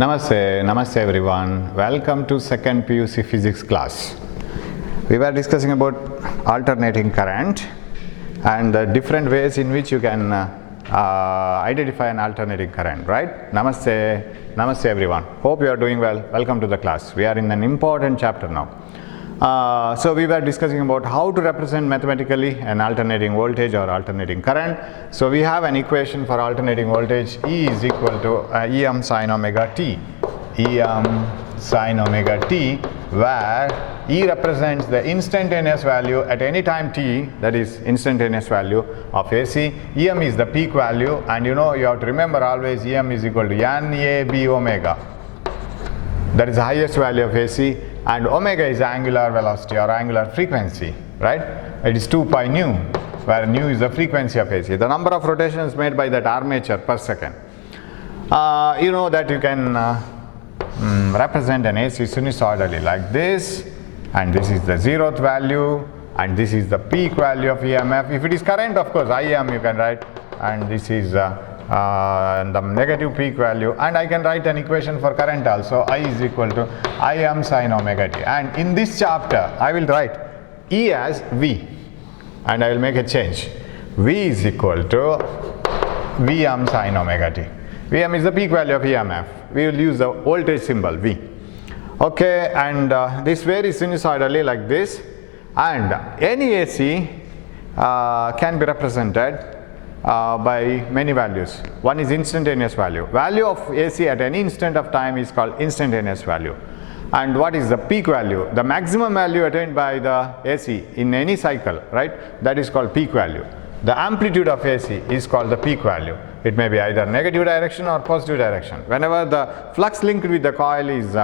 Namaste everyone. Welcome to second PUC physics class. We were discussing about alternating current and the different ways in which you can identify an alternating current, right? Namaste everyone. Hope you are doing well. Welcome to the class. We are in an important chapter now. So we were discussing about how to represent mathematically an alternating voltage or alternating current. So we have an equation for alternating voltage. E is equal to Em sin omega t. Em sin omega t, where E represents the instantaneous value at any time t, that is instantaneous value of AC. Em is the peak value, and you have to remember always Em is equal to NAB omega. That is the highest value of AC. And omega is angular velocity or angular frequency, right? It is 2 pi nu, where nu is the frequency of AC, the number of rotations made by that armature per second. You know that you can represent an AC sinusoidally like this, and this is the zeroth value, and this is the peak value of EMF. If it is current, of course, Im you can write, and this is the negative peak value, and I can write an equation for current also. I is equal to Im sin omega t, and in this chapter I will write E as V, and I will make a change. V is equal to Vm sin omega t. Vm is the peak value of EMF. We will use the voltage symbol V. Okay, and this varies sinusoidally like this, and any AC can be represented by many values. One is instantaneous value. Value of AC at any instant of time is called instantaneous value. And what is the peak value? The maximum value attained by the AC in any cycle, right? That is called peak value. The amplitude of AC is called the peak value. It may be either negative direction or positive direction. Whenever the flux linked with the coil is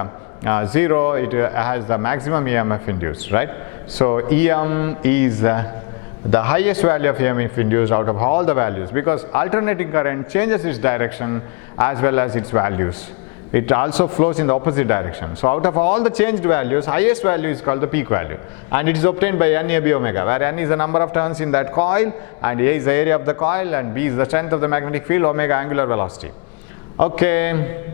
0, it has the maximum EMF induced, right? So Em is the highest value of EMF induced out of all the values, because alternating current changes its direction as well as its values. It also flows in the opposite direction. So out of all the changed values, highest value is called the peak value, and it is obtained by NAB omega, where N is the number of turns in that coil, and A is the area of the coil, and B is the strength of the magnetic field, omega angular velocity. Okay,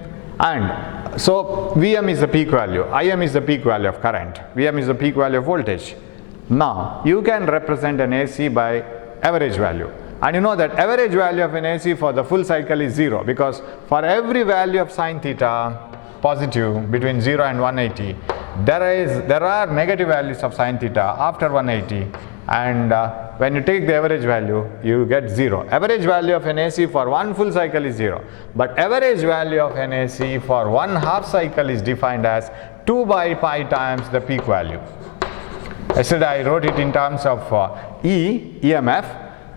and so Vm is the peak value, Im is the peak value of current, Vm is the peak value of voltage. Now, you can represent an AC by average value, and you know that average value of an AC for the full cycle is 0, because for every value of sin theta positive between 0 and 180, there are negative values of sin theta after 180, and when you take the average value, you get 0. Average value of an AC for one full cycle is 0, but average value of an AC for one half cycle is defined as 2 by pi times the peak value. Yesterday I wrote it in terms of EMF,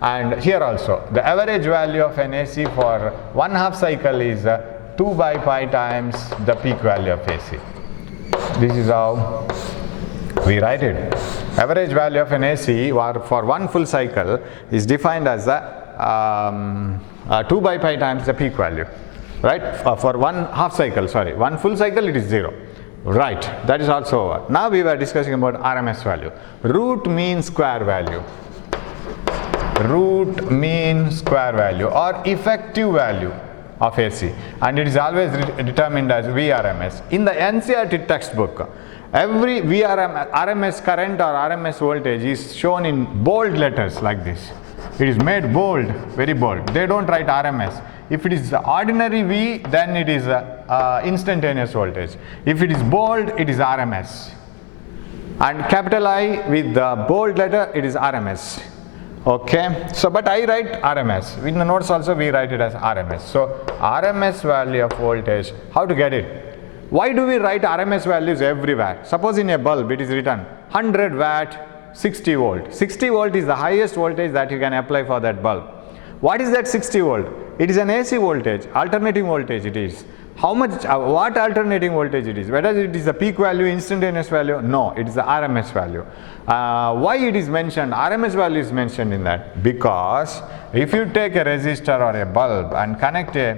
and here also the average value of an AC for one half cycle is 2 by pi times the peak value of AC. This is how we write it. Average value of an AC for one full cycle is defined as 2 by pi times the peak value, right? For one half cycle, one full cycle it is 0. Right, that is also over. Now we were discussing about RMS value. Root mean square value. Root mean square value or effective value of AC, and it is always determined as VRMS. In the NCERT textbook, every RMS current or RMS voltage is shown in bold letters like this. It is made bold, very bold. They don't write RMS. If it is ordinary V, then it is instantaneous voltage. If it is bold, it is RMS. And capital I with the bold letter, it is RMS. Okay, so but I write RMS. In the notes also we write it as RMS. So RMS value of voltage, how to get it? Why do we write RMS values everywhere? Suppose in a bulb it is written 100 watt, 60 volt. 60 volt is the highest voltage that you can apply for that bulb. What is that 60 volt? It is an AC voltage, alternating voltage it is. How much, what alternating voltage it is? Whether it is the peak value, instantaneous value? No, it is the RMS value. Why it is mentioned, RMS value is mentioned in that? Because if you take a resistor or a bulb and connect a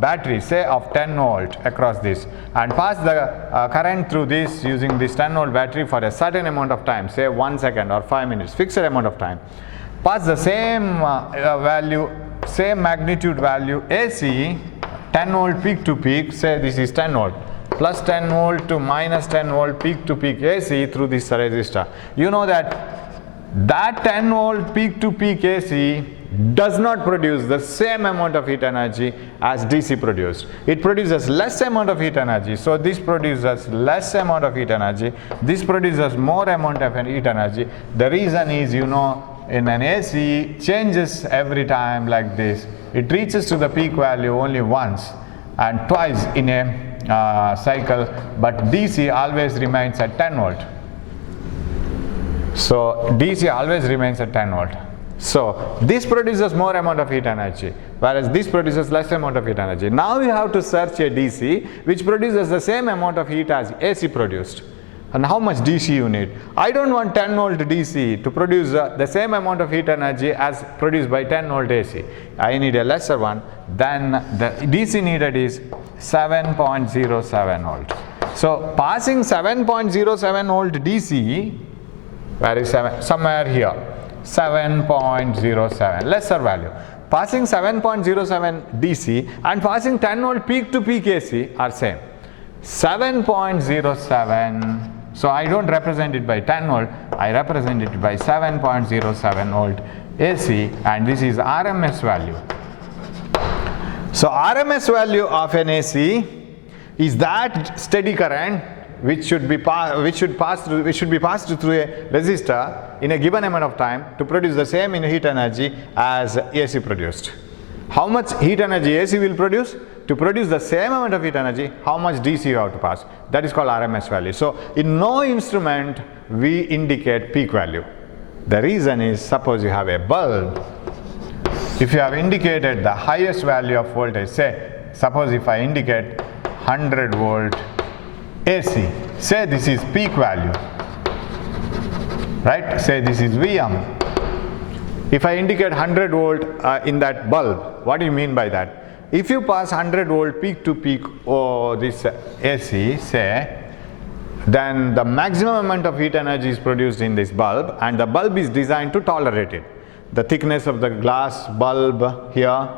battery, say of 10 volt across this, and pass the current through this using this 10 volt battery for a certain amount of time, say 1 second or 5 minutes, fixed amount of time, pass the same value, same magnitude value AC 10 volt peak to peak, say this is 10 volt, plus 10 volt to minus 10 volt peak to peak AC through this resistor. You know that 10 volt peak to peak AC does not produce the same amount of heat energy as DC produced. It produces less amount of heat energy. So this produces less amount of heat energy. This produces more amount of heat energy. The reason is, you know, in an AC changes every time like this. It reaches to the peak value only once and twice in a cycle, but DC always remains at 10 volt. So DC always remains at 10 volt. So this produces more amount of heat energy, whereas this produces less amount of heat energy. Now you have to search a DC which produces the same amount of heat as AC produced. And how much DC you need? I don't want 10 volt DC to produce the same amount of heat energy as produced by 10 volt AC. I need a lesser one. Then the DC needed is 7.07 volt. So passing 7.07 volt DC, where is 7? Somewhere here. 7.07, lesser value. Passing 7.07 DC and passing 10 volt peak to peak AC are same. 7.07, so I don't represent it by 10 volt, I represent it by 7.07 volt AC, and this is RMS value. So RMS value of an AC is that steady current which should be passed through through a resistor in a given amount of time to produce the same heat energy as AC produced. How much heat energy AC will produce? To produce the same amount of heat energy, how much DC you have to pass? That is called RMS value. So in no instrument we indicate peak value. The reason is, suppose you have a bulb. If you have indicated the highest value of voltage, say suppose if I indicate 100 volt AC, say this is peak value, right? Say this is VM. If I indicate 100 volt in that bulb, what do you mean by that? If you pass 100 volt peak to peak this AC, say, then the maximum amount of heat energy is produced in this bulb, and the bulb is designed to tolerate it. The thickness of the glass bulb here,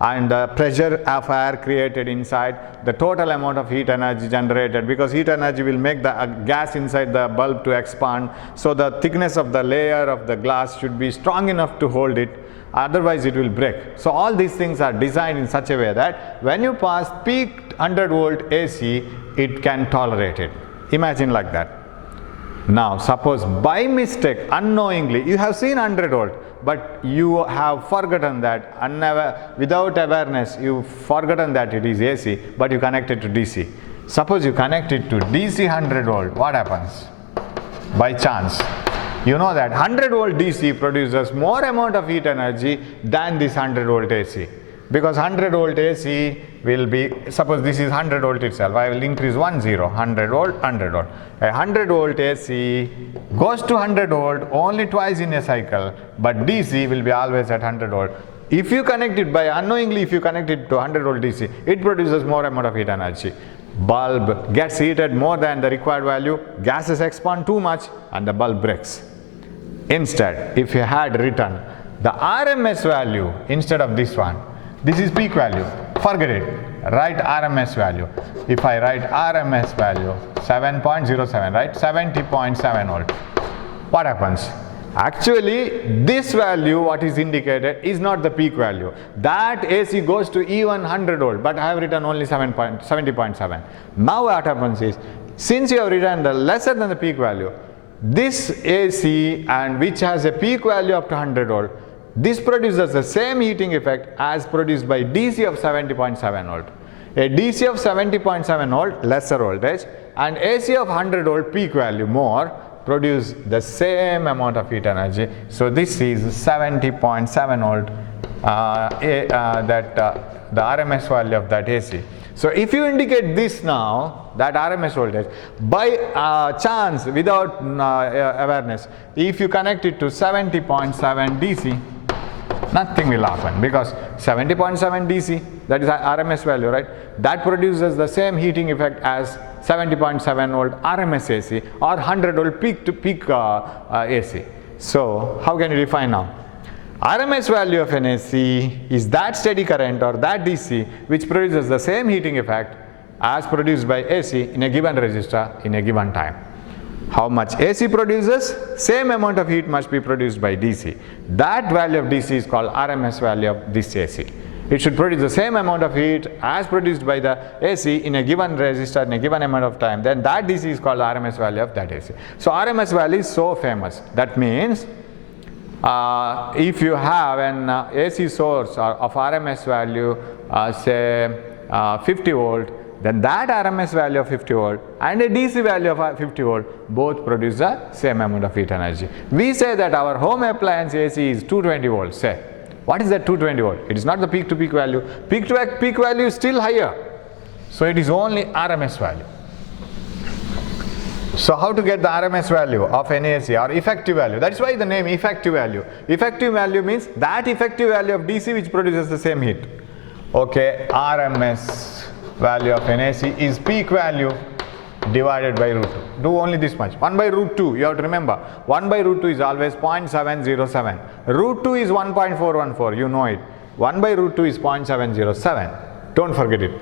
and the pressure of air created inside, the total amount of heat energy generated, because heat energy will make the gas inside the bulb to expand. So the thickness of the layer of the glass should be strong enough to hold it, otherwise it will break. So all these things are designed in such a way that when you pass peak 100 volt AC, it can tolerate it. Imagine like that. Now suppose by mistake, unknowingly, you have seen 100 volt, but you have forgotten that, without awareness, you've forgotten that it is AC, but you connect it to DC. Suppose you connect it to DC 100 volt, what happens? By chance, you know that 100 volt DC produces more amount of heat energy than this 100 volt AC. Because 100 volt AC will be, suppose this is 100 volt itself, I will increase 1 0, 100 volt, 100 volt. A 100 volt AC goes to 100 volt only twice in a cycle, but DC will be always at 100 volt. If you connect it by unknowingly, if you connect it to 100 volt DC, it produces more amount of heat energy. Bulb gets heated more than the required value, gases expand too much, and the bulb breaks. Instead, if you had written the RMS value instead of this one, this is peak value, forget it, write RMS value. If I write RMS value 7.07, right, 70.7 volt, what happens? Actually this value what is indicated is not the peak value. That AC goes to even 100 volt, but I have written only 70.7. Now what happens is, since you have written the lesser than the peak value, this AC and which has a peak value up to 100 volt, this produces the same heating effect as produced by DC of 70.7 volt. A DC of 70.7 volt, lesser voltage, and AC of 100 volt, peak value, more, produce the same amount of heat energy. So this is 70.7 volt, the RMS value of that AC. So if you indicate this now, that RMS voltage, by chance, without awareness, if you connect it to 70.7 DC, nothing will happen, because 70.7 DC, that is RMS value, right? That produces the same heating effect as 70.7 volt RMS AC or 100 volt peak to peak AC. So how can you define now? RMS value of an AC is that steady current or that DC which produces the same heating effect as produced by AC in a given resistor in a given time. How much AC produces, same amount of heat must be produced by DC. That value of DC is called RMS value of this AC. It should produce the same amount of heat as produced by the AC in a given resistor in a given amount of time. Then that DC is called RMS value of that AC. So RMS value is so famous. That means if you have an AC source of RMS value say 50 volt, then that RMS value of 50 volt and a DC value of 50 volt both produce the same amount of heat energy. We say that our home appliance AC is 220 volts, say. What is that 220 volt? It is not the peak to peak value. Peak to peak value is still higher. So it is only RMS value. So how to get the RMS value of an AC or effective value? That is why the name effective value. Effective value means that effective value of DC which produces the same heat. Okay, RMS value of an AC is peak value divided by root 2. Do only this much. 1 by root 2, you have to remember. 1 by root 2 is always 0.707. Root 2 is 1.414, you know it. 1 by root 2 is 0.707. Don't forget it.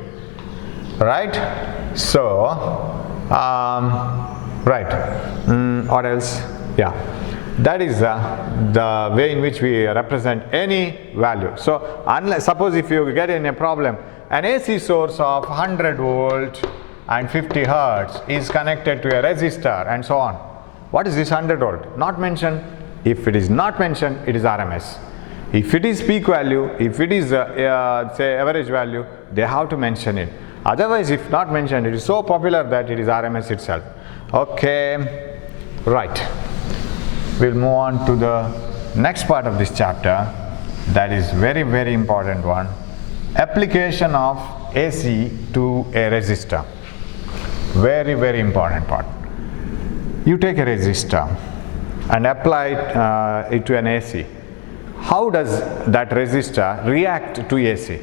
Right? So, what else? Yeah. That is the way in which we represent any value. So, unless, suppose if you get in a problem, an AC source of 100 volt and 50 hertz is connected to a resistor and so on. What is this 100 volt? Not mentioned. If it is not mentioned, it is RMS. If it is peak value, if it is say average value, they have to mention it. Otherwise, if not mentioned, it is so popular that it is RMS itself. Okay, right. We'll move on to the next part of this chapter. That is very, very important one. Application of AC to a resistor. Very, very important part. You take a resistor and apply it to an AC. How does that resistor react to AC?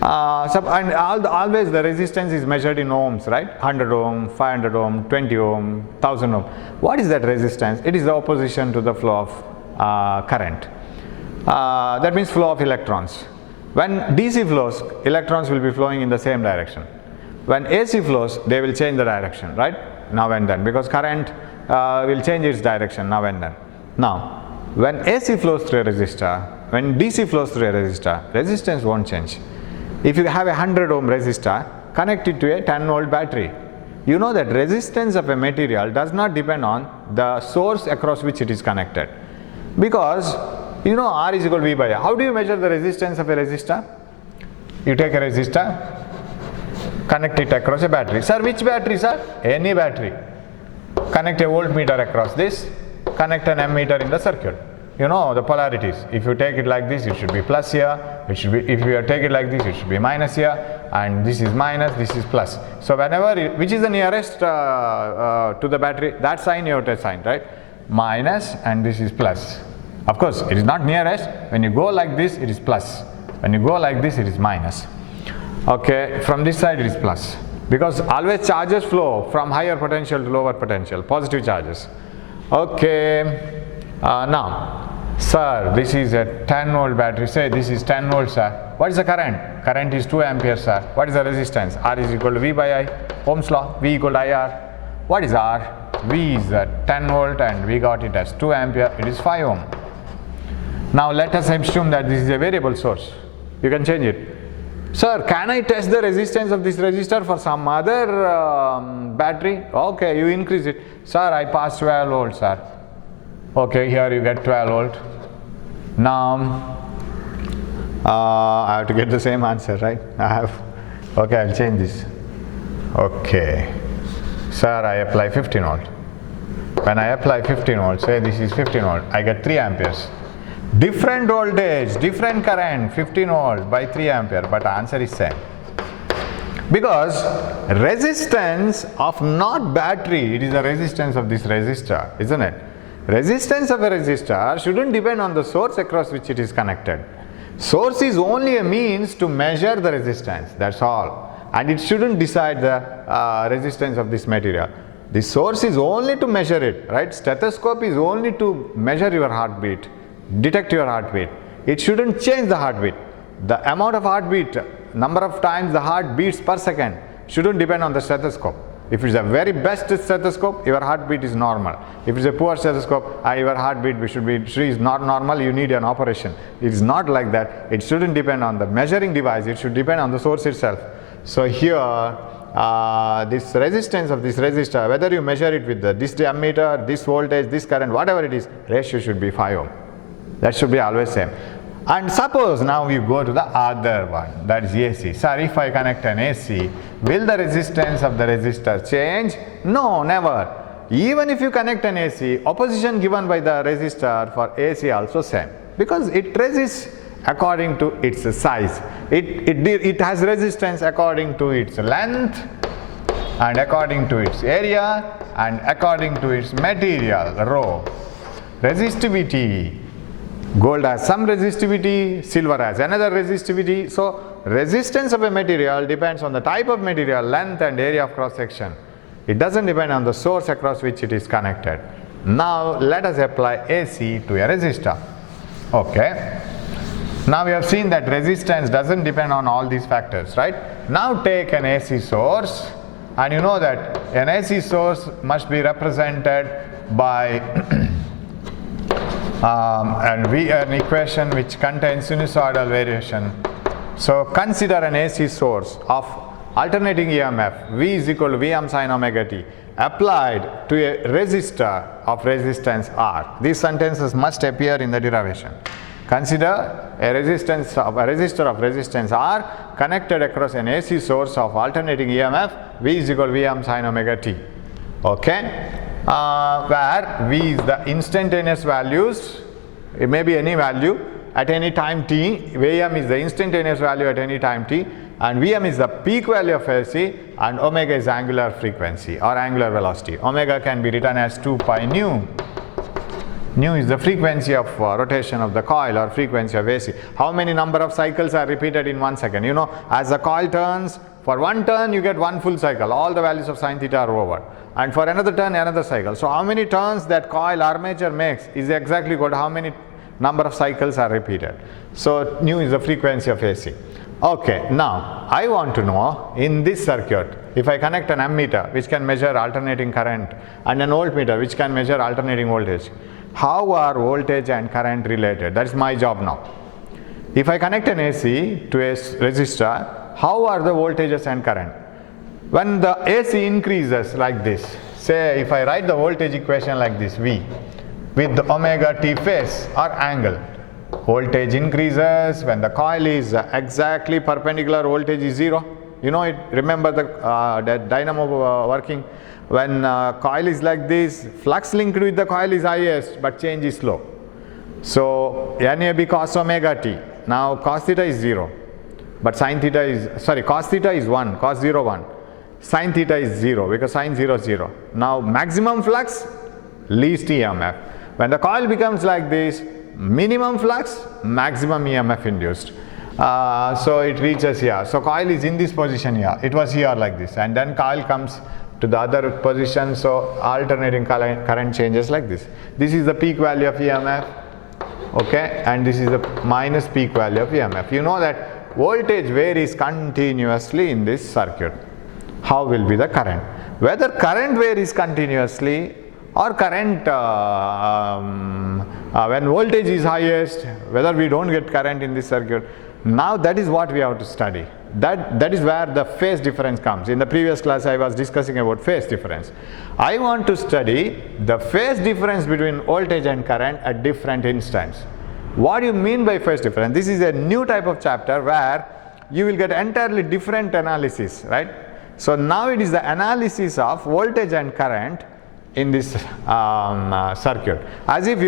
And always the resistance is measured in ohms, right? 100 ohm, 500 ohm, 20 ohm, 1000 ohm. What is that resistance? It is the opposition to the flow of current. That means flow of electrons. When DC flows, electrons will be flowing in the same direction. When AC flows, they will change the direction, right? Now and then, because current will change its direction now and then. Now, when AC flows through a resistor, when DC flows through a resistor, resistance won't change. If you have a 100 ohm resistor connected to a 10 volt battery, you know that resistance of a material does not depend on the source across which it is connected. Because you know R is equal to V by R. How do you measure the resistance of a resistor? You take a resistor, connect it across a battery. Sir, which battery, sir? Any battery. Connect a voltmeter across this, connect an ammeter in the circuit. You know the polarities. If you take it like this, it should be plus here. It should be, if you take it like this, it should be minus here. And this is minus, this is plus. So whenever, which is the nearest to the battery, that sign you have to assign, right? Minus, and this is plus. Of course, it is not nearest. When you go like this, it is plus. When you go like this, it is minus. Okay, from this side it is plus. Because always charges flow from higher potential to lower potential, positive charges. Okay, now, sir, this is a 10 volt battery. Say this is 10 volts, sir. What is the current? Current is 2 amperes, sir. What is the resistance? R is equal to V by I. Ohm's law, V equal to IR. What is R? V is 10 volt and we got it as 2 ampere. It is 5 ohm. Now let us assume that this is a variable source. You can change it. Sir, can I test the resistance of this resistor for some other battery? Okay, you increase it. Sir, I pass 12 volts, sir. Okay, here you get 12 volt. Now, I have to get the same answer, right? Okay, I'll change this. Okay. Sir, I apply 15 volt. When I apply 15 volt, say this is 15 volt, I get 3 amperes. Different voltage, different current, 15 volt by 3 ampere, but answer is same. Because resistance of not battery, it is the resistance of this resistor, isn't it? Resistance of a resistor shouldn't depend on the source across which it is connected. Source is only a means to measure the resistance, that's all. And it shouldn't decide the resistance of this material. The source is only to measure it, right? Stethoscope is only to measure your heartbeat. detect your heartbeat. It shouldn't change the heartbeat. The amount of heartbeat, number of times the heart beats per second shouldn't depend on the stethoscope. If it's a very best stethoscope, your heartbeat is normal. If it's a poor stethoscope, your heartbeat is not normal, you need an operation. It is not like that. It shouldn't depend on the measuring device, it should depend on the source itself. So here, this resistance of this resistor, whether you measure it with this ammeter, this voltage, this current, whatever it is, ratio should be 5 ohm. That should be always same. And suppose now you go to the other one, that is AC. Sir, if I connect an AC, will the resistance of the resistor change? No, never. Even if you connect an AC, opposition given by the resistor for AC also same, because it resists according to its size. It has resistance according to its length and according to its area and according to its material, rho. Resistivity. Gold has some resistivity, silver has another resistivity. So resistance of a material depends on the type of material, length and area of cross section. It doesn't depend on the source across which it is connected. Now let us apply AC to a resistor. Okay. Now we have seen that resistance doesn't depend on all these factors, right? Now take an AC source, and you know that an AC source must be represented by an equation which contains sinusoidal variation. So consider an AC source of alternating EMF V is equal to Vm sin omega t applied to a resistor of resistance R. These sentences must appear in the derivation. Consider a resistor of resistance R connected across an AC source of alternating EMF V is equal to Vm sin omega t. Okay. Where V is the instantaneous values, it may be any value at any time t, Vm is the instantaneous value at any time t, and Vm is the peak value of AC, and omega is angular frequency or angular velocity. Omega can be written as 2 pi nu. Nu is the frequency of rotation of the coil or frequency of AC. How many number of cycles are repeated in 1 second? You know, as the coil turns, for one turn you get one full cycle, all the values of sin theta are over. And for another turn, another cycle. So how many turns that coil armature makes is exactly equal to how many number of cycles are repeated. So nu is the frequency of AC. Okay, now I want to know in this circuit, if I connect an ammeter which can measure alternating current and an voltmeter which can measure alternating voltage, how are voltage and current related? That is my job now. If I connect an AC to a resistor, how are the voltages and current? When the AC increases like this, say if I write the voltage equation like this, V with the omega t phase or angle, voltage increases when the coil is exactly perpendicular, voltage is 0. You know it, remember the dynamo working. When coil is like this, flux linked with the coil is highest but change is slow. So NAB cos omega t, now cos theta is 0, but sin theta is, cos theta is 1, cos 0 1. Sin theta is 0 because sin 0 0. Now maximum flux, least EMF. When the coil becomes like this, minimum flux, maximum EMF induced. So it reaches here. So coil is in this position here. It was here like this, and then coil comes to the other position. So alternating current changes like this. This is the peak value of EMF. Okay, and this is the minus peak value of EMF. You know that voltage varies continuously in this circuit. How will be the current? Whether current varies continuously or current when voltage is highest, whether we don't get current in this circuit. Now that is what we have to study. That is where the phase difference comes. In the previous class I was discussing about phase difference. I want to study the phase difference between voltage and current at different instants. What do you mean by phase difference? This is a new type of chapter where you will get entirely different analysis, right? So now it is the analysis of voltage and current in this circuit. As if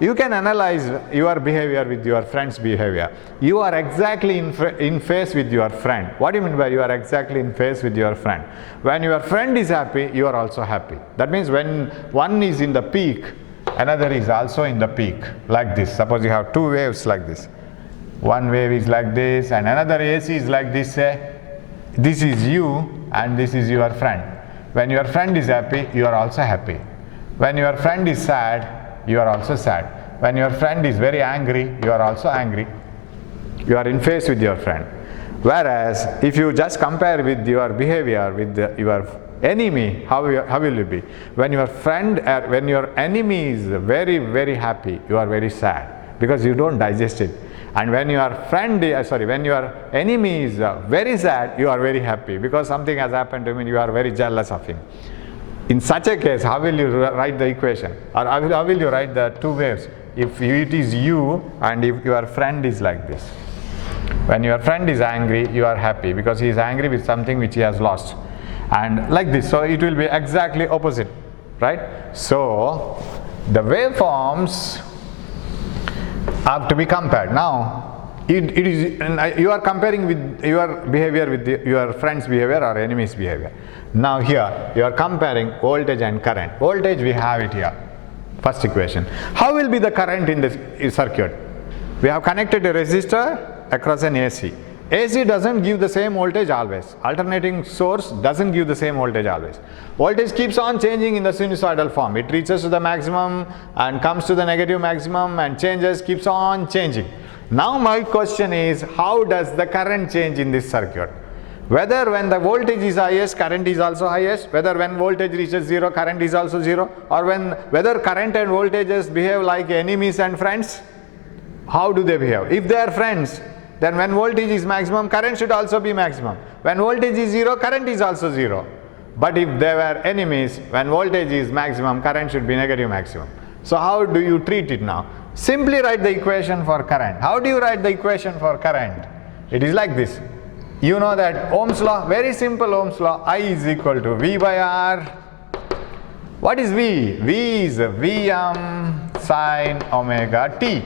you can analyze your behavior with your friend's behavior. You are exactly in phase with your friend. What do you mean by you are exactly in phase with your friend? When your friend is happy, you are also happy. That means when one is in the peak, another is also in the peak, like this. Suppose you have two waves like this. One wave is like this and another AC is like this, say. This is you and this is your friend. When your friend is happy, you are also happy. When your friend is sad, you are also sad. when your friend is very angry, you are also angry. You are in phase with your friend. Whereas if you just compare with your behavior with your enemy, how will you be? When your enemy is very, very happy, you are very sad because you don't digest it. And when your when your enemy is very sad, you are very happy because something has happened to him, you are very jealous of him. In such a case, how will you write the equation? Or how will you write the two waves? If it is you and if your friend is like this. When your friend is angry, you are happy because he is angry with something which he has lost. And like this, so it will be exactly opposite, right? So the waveforms have to be compared. Now, you are comparing with your behavior with your friend's behavior or enemy's behavior. Now here, you are comparing voltage and current. Voltage, we have it here, first equation. How will be the current in this circuit? We have connected a resistor across an AC. AC doesn't give the same voltage always. Alternating source doesn't give the same voltage always. Voltage keeps on changing in the sinusoidal form. It reaches to the maximum and comes to the negative maximum and changes, keeps on changing. Now my question is, how does the current change in this circuit? Whether when the voltage is highest, current is also highest. Whether when voltage reaches zero, current is also zero. Or whether current and voltages behave like enemies and friends. How do they behave? If they are friends, then when voltage is maximum, current should also be maximum. When voltage is zero, current is also zero. But if they were enemies, when voltage is maximum, current should be negative maximum. So how do you treat it now? Simply write the equation for current. How do you write the equation for current? It is like this. You know that Ohm's law, very simple Ohm's law, I is equal to V by R. What is V? V is Vm sine omega t.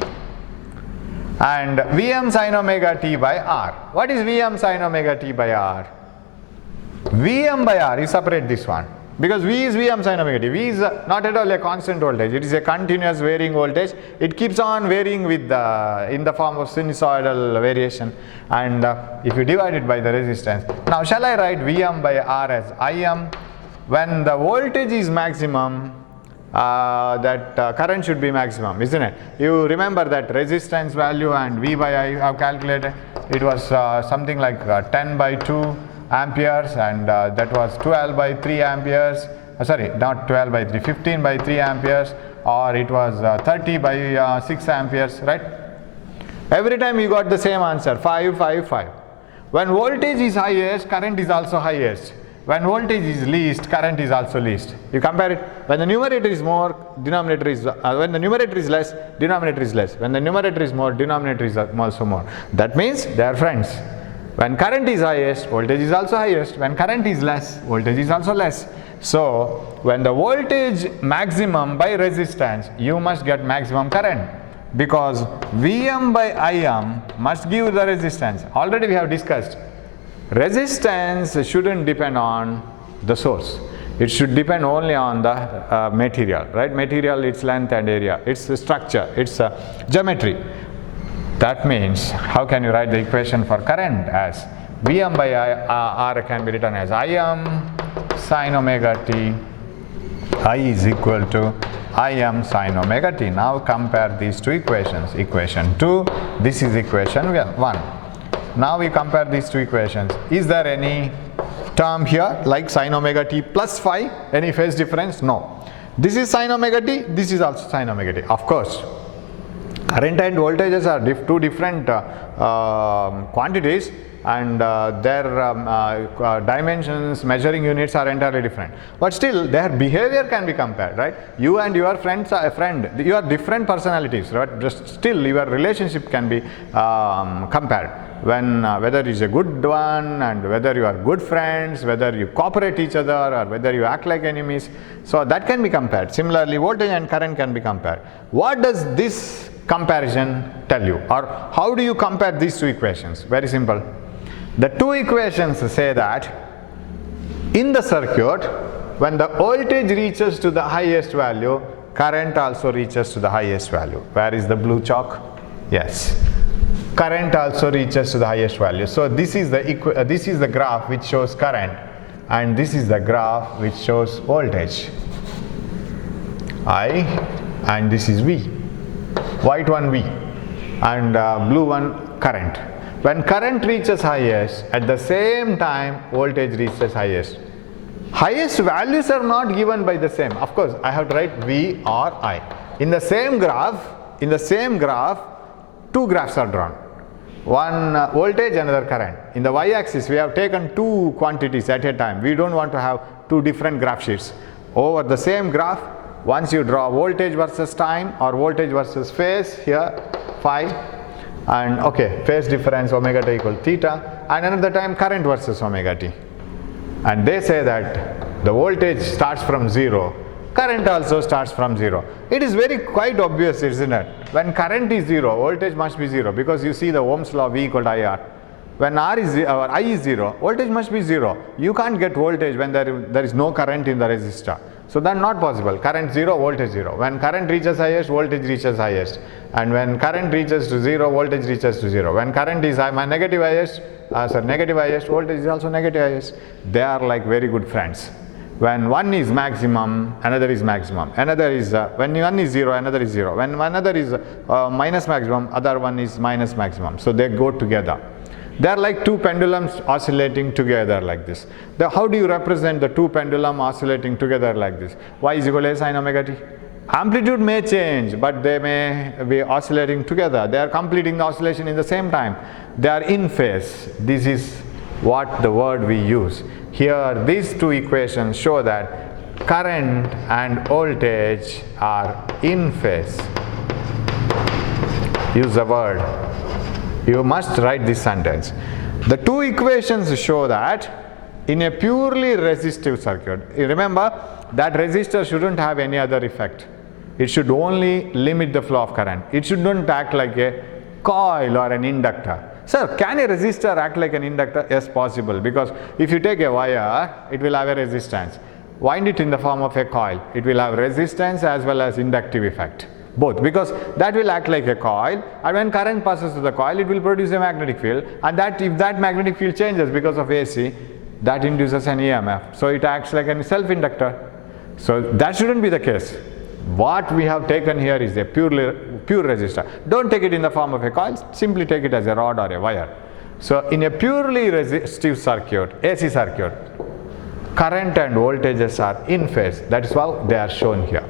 And Vm sine omega t by R. What is Vm sine omega t by R? Vm by R, you separate this one. Because V is Vm sine omega t. V is not at all a constant voltage. It is a continuous varying voltage. It keeps on varying with in the form of sinusoidal variation. And if you divide it by the resistance. Now shall I write Vm by R as Im? When the voltage is maximum, current should be maximum, isn't it? You remember that resistance value and V by I have calculated. It was something like 10 by 2 amperes, and that was 12 by 3 amperes. Sorry, not 12 by 3, 15 by 3 amperes, or it was 30 by 6 amperes, right? Every time you got the same answer, 5, 5, 5. When voltage is highest, current is also highest. When voltage is least, current is also least. You compare it. When the numerator is more, denominator is when the numerator is less, denominator is less. When the numerator is more, denominator is also more. That means they are friends. When current is highest, voltage is also highest. When current is less, voltage is also less. So when the voltage maximum by resistance, you must get maximum current, because Vm by Im must give the resistance. Already we have discussed. Resistance shouldn't depend on the source. It should depend only on the material, right? Material, its length and area, its structure, its geometry. That means, how can you write the equation for current as Vm by R can be written as Im sine omega t. I is equal to Im sine omega t. Now compare these two equations. Equation 2, this is equation 1. Now we compare these two equations. Is there any term here like sine omega t plus phi? Any phase difference? No. This is sine omega t, this is also sine omega t. Of course, current and voltages are two different quantities, and their dimensions, measuring units are entirely different. But still, their behavior can be compared, right? You and your friends are you are different personalities, right? Just still, your relationship can be compared. When whether it's a good one, and whether you are good friends, whether you cooperate each other, or whether you act like enemies. So that can be compared. Similarly, voltage and current can be compared. What does this comparison tell you, or how do you compare these two equations? Very simple. The two equations say that in the circuit, when the voltage reaches to the highest value, current also reaches to the highest value. Where is the blue chalk? Yes. Current also reaches to the highest value. So this is the graph which shows current, and this is the graph which shows voltage I, and this is V. white one V, and blue one current. When current reaches highest, at the same time voltage reaches highest. Highest values are not given by the same. Of course, I have to write V or I. In the same graph, two graphs are drawn. One voltage, another current. In the y-axis, we have taken two quantities at a time. We don't want to have two different graph sheets. Over the same graph, once you draw voltage versus time or voltage versus phase, here phi, and okay, phase difference omega t equal theta, and another time current versus omega t. And they say that the voltage starts from 0, current also starts from 0. It is quite obvious, isn't it? When current is 0, voltage must be 0, because you see the Ohm's law V equal to IR. When I is 0, voltage must be 0. You can't get voltage when there is no current in the resistor. So that's not possible. Current 0, voltage 0. When current reaches highest, voltage reaches highest. And when current reaches to 0, voltage reaches to 0. When current is negative highest, voltage is also negative highest. They are like very good friends. When one is maximum, another is maximum. Another is when one is 0, another is 0. When another is minus maximum, other one is minus maximum. So they go together. They are like two pendulums oscillating together like this. How do you represent the two pendulum oscillating together like this? Y is equal to A sin omega t. Amplitude may change, but they may be oscillating together. They are completing the oscillation in the same time. They are in phase. This is what the word we use. Here, these two equations show that current and voltage are in phase. Use the word. You must write this sentence. The two equations show that in a purely resistive circuit, remember that resistor shouldn't have any other effect. It should only limit the flow of current. It shouldn't act like a coil or an inductor. Sir, can a resistor act like an inductor? Yes, possible, because if you take a wire, it will have a resistance. Wind it in the form of a coil. It will have resistance as well as inductive effect. Both, because that will act like a coil, and when current passes through the coil, it will produce a magnetic field, and that if that magnetic field changes because of AC, that induces an EMF. So it acts like a self-inductor. So that shouldn't be the case. What we have taken here is a pure resistor. Don't take it in the form of a coil, simply take it as a rod or a wire. So in a purely resistive circuit, AC circuit, current and voltages are in phase. That is how they are shown here.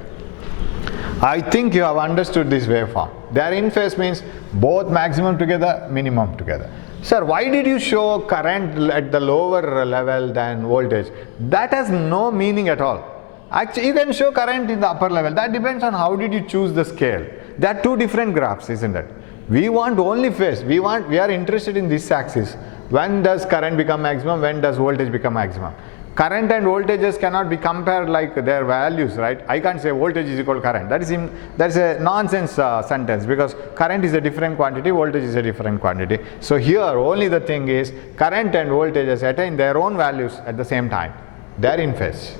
I think you have understood this waveform. They are in phase means both maximum together, minimum together. Sir, why did you show current at the lower level than voltage? That has no meaning at all. Actually, you can show current in the upper level. That depends on how did you choose the scale. There are two different graphs, isn't it? We want only phase. We are interested in this axis. When does current become maximum? When does voltage become maximum? Current and voltages cannot be compared like their values, right? I can't say voltage is equal to current. That is a nonsense sentence, because current is a different quantity, voltage is a different quantity. So here only the thing is current and voltages attain their own values at the same time. They are in phase.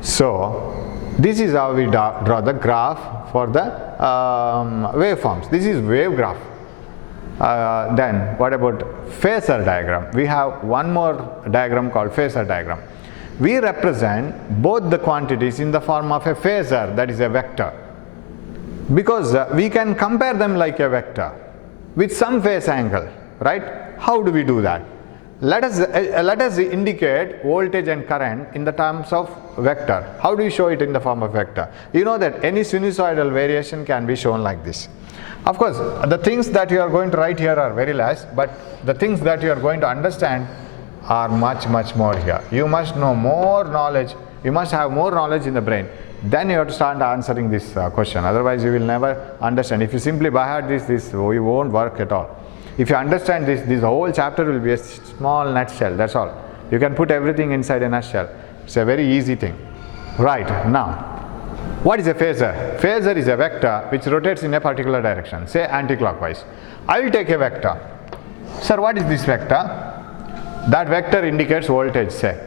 So this is how we draw the graph for the waveforms. This is wave graph. Then what about Phasor diagram? We have one more diagram called Phasor diagram. We represent both the quantities in the form of a phasor, that is a vector, because we can compare them like a vector with some phase angle, right? How do we do that? Let us indicate voltage and current in the terms of vector. How do you show it in the form of vector? You know that any sinusoidal variation can be shown like this. Of course, the things that you are going to write here are very less, but the things that you are going to understand are much more here. You must know more knowledge. You must have more knowledge in the brain. Then you have to start answering this question. Otherwise, you will never understand. If you simply by heart this won't work at all. If you understand this whole chapter will be a small nutshell. That's all. You can put everything inside a nutshell. It's a very easy thing. Right, now, what is a phasor? Phasor is a vector which rotates in a particular direction, say anti-clockwise. I will take a vector. Sir, what is this vector? That vector indicates voltage, say.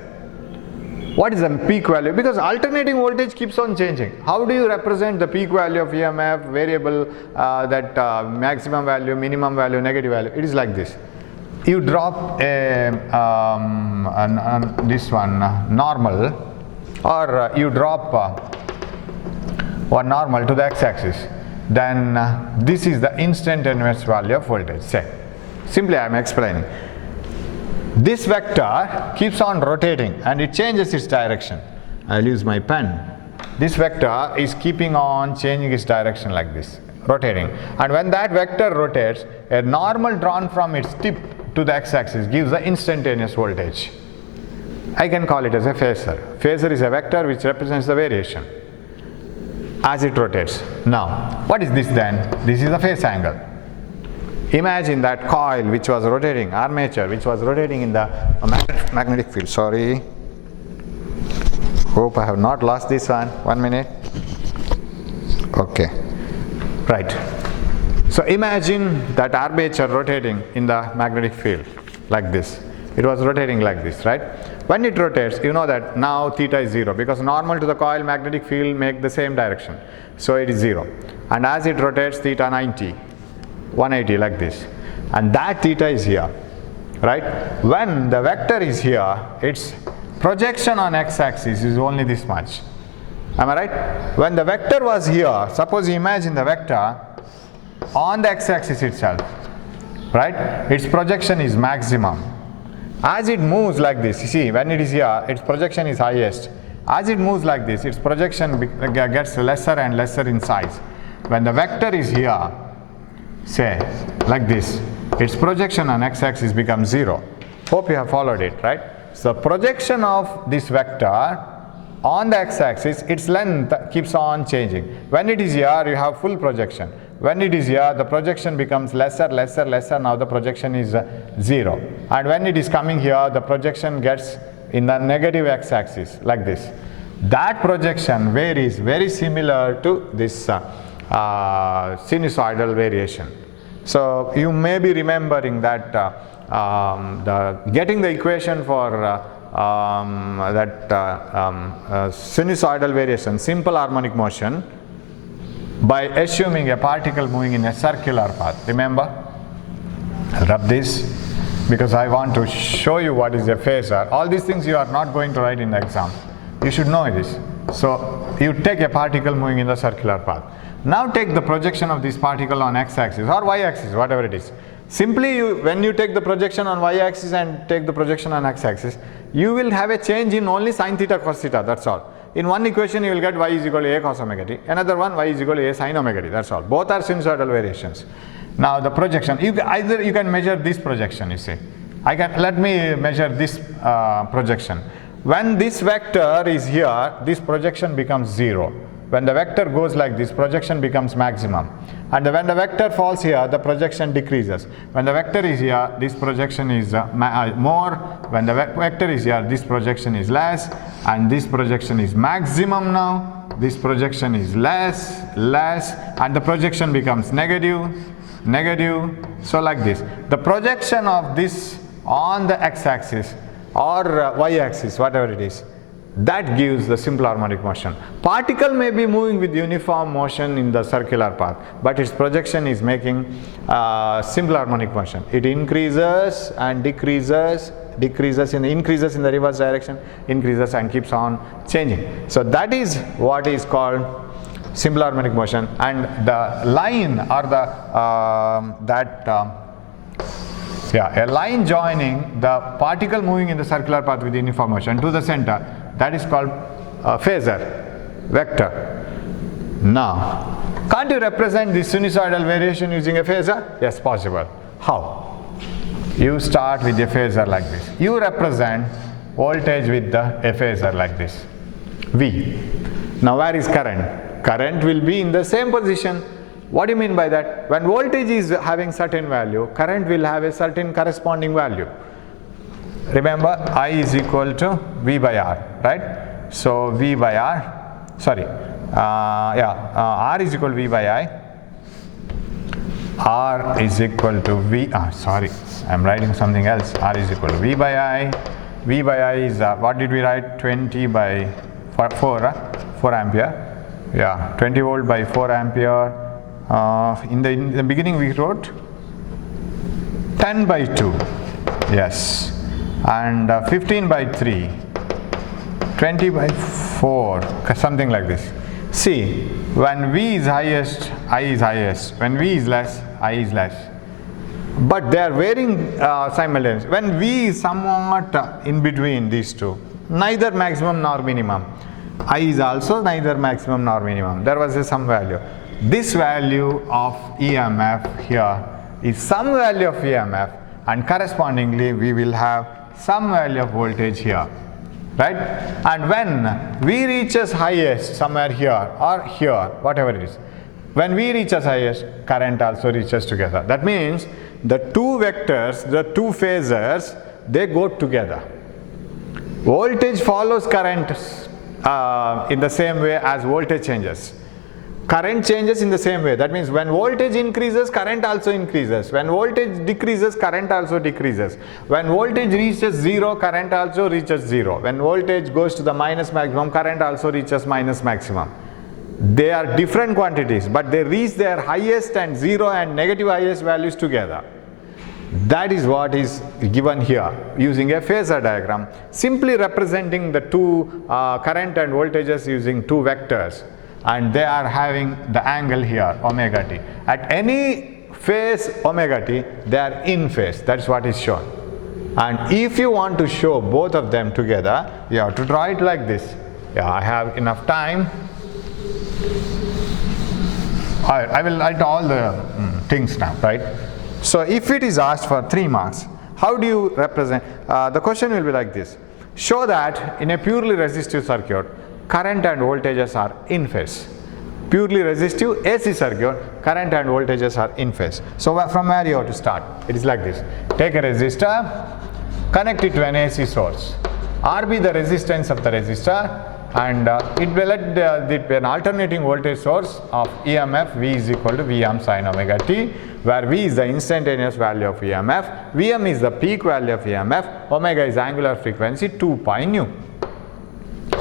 What is the peak value? Because alternating voltage keeps on changing. How do you represent the peak value of EMF, variable, maximum value, minimum value, negative value? It is like this. You drop this one normal, or you drop one normal to the x-axis. then this is the instantaneous value of voltage. Say, simply I am explaining. This vector keeps on rotating and it changes its direction. I'll use my pen. This vector is keeping on changing its direction like this, rotating. And when that vector rotates, a normal drawn from its tip to the x-axis gives the instantaneous voltage. I can call it as a phasor. Phasor is a vector which represents the variation as it rotates. Now, what is this then? This is the phase angle. Imagine that coil which was rotating, armature which was rotating in the magnetic field. Sorry. Hope I have not lost this one. 1 minute. Okay. Right. So imagine that armature rotating in the magnetic field like this. It was rotating like this, right? When it rotates, you know that now theta is 0 because normal to the coil magnetic field make the same direction. So it is 0. And as it rotates, theta 90, 180 like this. And that theta is here, right? When the vector is here, its projection on x-axis is only this much. Am I right? When the vector was here, suppose you imagine the vector on the x-axis itself, right? Its projection is maximum. As it moves like this, you see, when it is here, its projection is highest. As it moves like this, its projection gets lesser and lesser in size. When the vector is here, say, like this, its projection on x-axis becomes 0. Hope you have followed it, right? So projection of this vector on the x-axis, its length keeps on changing. When it is here, you have full projection. When it is here, the projection becomes lesser, lesser, lesser. Now the projection is 0. And when it is coming here, the projection gets in the negative x-axis, like this. That projection varies very similar to this sinusoidal variation. So you may be remembering that getting the equation for sinusoidal variation, simple harmonic motion, by assuming a particle moving in a circular path. Remember? I'll rub this because I want to show you what is a phasor. All these things you are not going to write in the exam. You should know this. So you take a particle moving in the circular path. Now take the projection of this particle on x-axis or y-axis, whatever it is. Simply when you take the projection on y-axis and take the projection on x-axis, you will have a change in only sin theta cos theta, that's all. In one equation you will get y is equal to a cos omega t, another one y is equal to a sin omega t, that's all. Both are sinusoidal variations. Now the projection, either you can measure this projection, you see. Let me measure this projection. When this vector is here, this projection becomes 0. When the vector goes like this, projection becomes maximum. And when the vector falls here, the projection decreases. When the vector is here, this projection is more. When the vector is here, this projection is less. And this projection is maximum now. This projection is less, less. And the projection becomes negative, negative. So like this. The projection of this on the x-axis or y-axis, whatever it is, that gives the simple harmonic motion. Particle may be moving with uniform motion in the circular path, but its projection is making simple harmonic motion. It increases and decreases, increases in the reverse direction, increases and keeps on changing. So that is what is called simple harmonic motion. And the line or a line joining the particle moving in the circular path with uniform motion to the center, that is called phasor, vector. Now, can't you represent this sinusoidal variation using a phasor? Yes, possible. How? You start with a phasor like this. You represent voltage with a phasor like this, V. Now where is current? Current will be in the same position. What do you mean by that? When voltage is having certain value, current will have a certain corresponding value. Remember, I is equal to V by R, right? So V by R, sorry, R is equal to V by I. R is equal to V, sorry, I'm writing something else. R is equal to V by I. V by I is, what did we write? 20 by 4 ampere. Yeah, 20 volt by 4 ampere. In the beginning we wrote 10 by 2, yes, and 15 by 3, 20 by 4, something like this. See, when V is highest, I is highest. When V is less, I is less. But they are varying simultaneously. When V is somewhat in between these two, neither maximum nor minimum. I is also neither maximum nor minimum. There was some value. This value of EMF here is some value of EMF, and correspondingly we will have some value of voltage here, right? And when V reaches highest somewhere here or here, whatever it is, when V reaches highest, current also reaches together. That means the two vectors, the two phasors, they go together. Voltage follows current in the same way as voltage changes. Current changes in the same way. That means when voltage increases, current also increases. When voltage decreases, current also decreases. When voltage reaches zero, current also reaches zero. When voltage goes to the minus maximum, current also reaches minus maximum. They are different quantities, but they reach their highest and zero and negative highest values together. That is what is given here using a phasor diagram, simply representing the two current and voltages using two vectors, and they are having the angle here, omega t. At any phase omega t, they are in phase. That's what is shown. And if you want to show both of them together, you have to draw it like this. Yeah, I have enough time. I will write all the things now, right? So if it is asked for 3 marks, how do you represent? The question will be like this. Show that in a purely resistive circuit, current and voltages are in phase. Purely resistive AC circuit, current and voltages are in phase. So from where you have to start? It is like this. Take a resistor, connect it to an AC source. R be the resistance of the resistor, and it will let it be an alternating voltage source of EMF. V is equal to Vm sin omega t, where V is the instantaneous value of EMF, Vm is the peak value of EMF, omega is angular frequency 2 pi nu.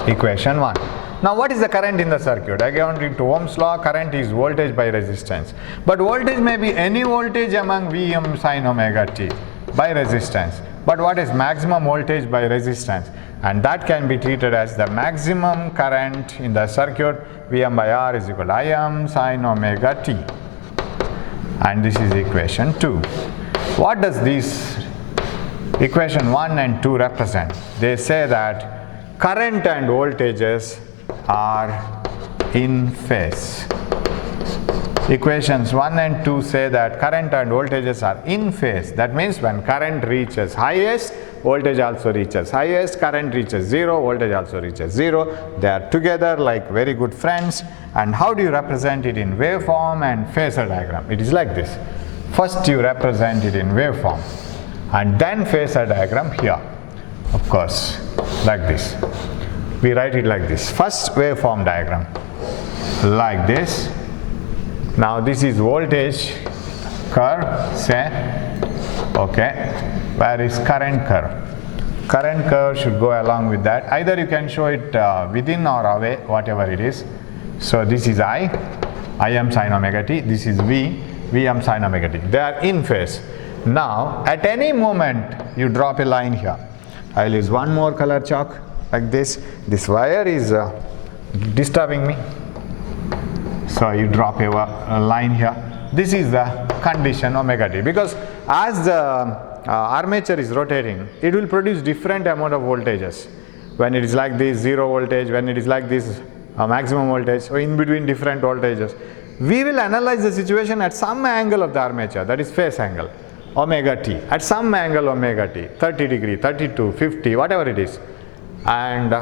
Equation 1. Now what is the current in the circuit? According to Ohm's law, current is voltage by resistance. But voltage may be any voltage among Vm sin omega t by resistance. But what is maximum voltage by resistance? And that can be treated as the maximum current in the circuit. Vm by R is equal to Im sin omega t. And this is equation 2. What does this equation 1 and 2 represent? They say that current and voltages are in phase. Equations 1 and 2 say that current and voltages are in phase. That means when current reaches highest, voltage also reaches highest, current reaches zero, voltage also reaches zero. They are together like very good friends. And how do you represent it in waveform and phasor diagram? It is like this. First you represent it in waveform and then phasor diagram here. Of course, like this. We write it like this. First waveform diagram, like this. Now this is voltage curve, say, okay, where is current curve? Current curve should go along with that. Either you can show it within or away, whatever it is. So this is Im sin omega t, this is Vm sin omega t. They are in phase. Now at any moment you drop a line here. I will use one more color chalk like this. This wire is disturbing me. So you drop a line here. This is the condition omega t, because as the armature is rotating, it will produce different amount of voltages. When it is like this, zero voltage. When it is like this, maximum voltage. So in between different voltages. We will analyze the situation at some angle of the armature, that is phase angle, omega t. At some angle omega t, 30 degree, 32, 50, whatever it is. And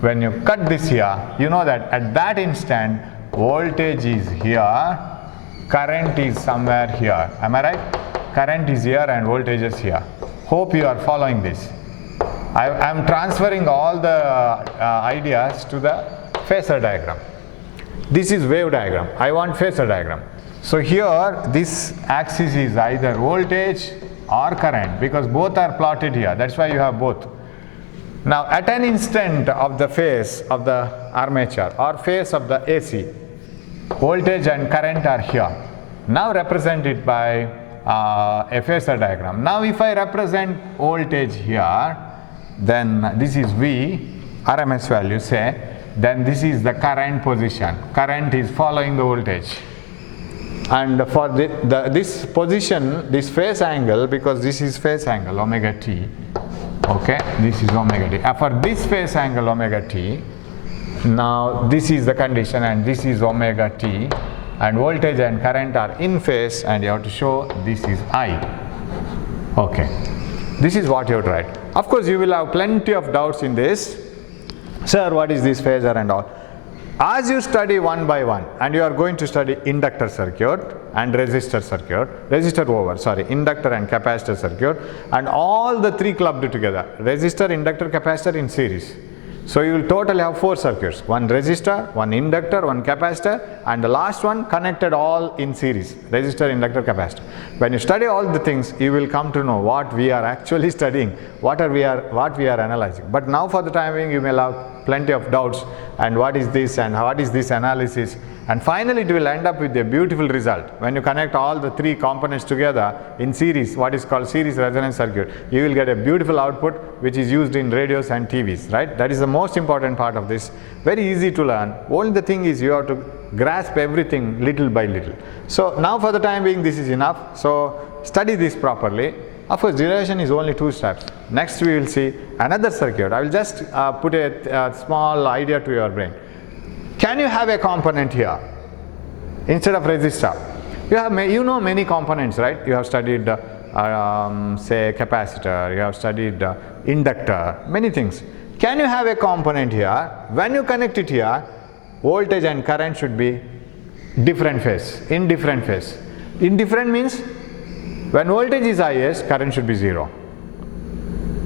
when you cut this here, you know that at that instant, voltage is here, current is somewhere here. Am I right? Current is here and voltage is here. Hope you are following this. I am transferring all the ideas to the phasor diagram. This is wave diagram. I want phasor diagram. So here this axis is either voltage or current, because both are plotted here. That's why you have both. Now at an instant of the phase of the armature or phase of the AC, voltage and current are here. Now represented by a phasor diagram. Now if I represent voltage here, then this is V, Rms value, say, then this is the current position. Current is following the voltage. And for this position, this phase angle, because this is phase angle omega t, okay, this is omega t. For this phase angle omega t, now this is the condition and this is omega t, and voltage and current are in phase, and you have to show this is I. Okay, this is what you have to write. Of course, you will have plenty of doubts in this. Sir, what is this phasor and all? As you study one by one, and you are going to study inductor circuit and inductor and capacitor circuit, and all the three clubbed together, resistor, inductor, capacitor in series. So you will totally have 4 circuits, one resistor, one inductor, one capacitor, and the last one connected all in series, resistor, inductor, capacitor. When you study all the things, you will come to know what we are actually studying, what we are analyzing. But now for the time being, you may have plenty of doubts, and what is this and what is this analysis, and finally it will end up with a beautiful result. When you connect all the 3 components together in series, what is called series resonance circuit, you will get a beautiful output which is used in radios and TVs, right? That is the most important part of this. Very easy to learn. Only the thing is you have to grasp everything little by little. So now for the time being, this is enough. So study this properly. Of course, derivation is only 2 steps. Next we will see another circuit. I will just put a small idea to your brain. Can you have a component here instead of resistor? You know many components, right? You have studied say capacitor, you have studied inductor, many things. Can you have a component here? When you connect it here, voltage and current should be different phase, in different phase. Indifferent means when voltage is highest, current should be 0.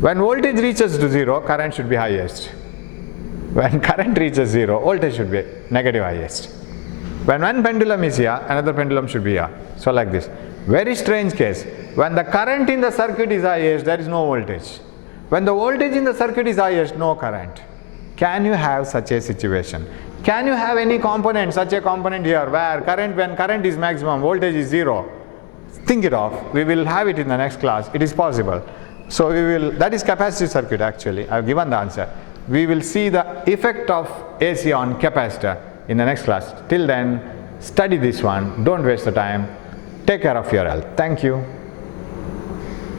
When voltage reaches to 0, current should be highest. When current reaches 0, voltage should be negative highest. When one pendulum is here, another pendulum should be here. So like this. Very strange case. When the current in the circuit is highest, there is no voltage. When the voltage in the circuit is highest, no current. Can you have such a situation? Can you have any component, such a component here where when current is maximum, voltage is 0? Think it of. We will have it in the next class. It is possible. So that is capacitive circuit actually. I have given the answer. We will see the effect of AC on capacitor in the next class. Till then, study this one. Don't waste the time. Take care of your health. Thank you.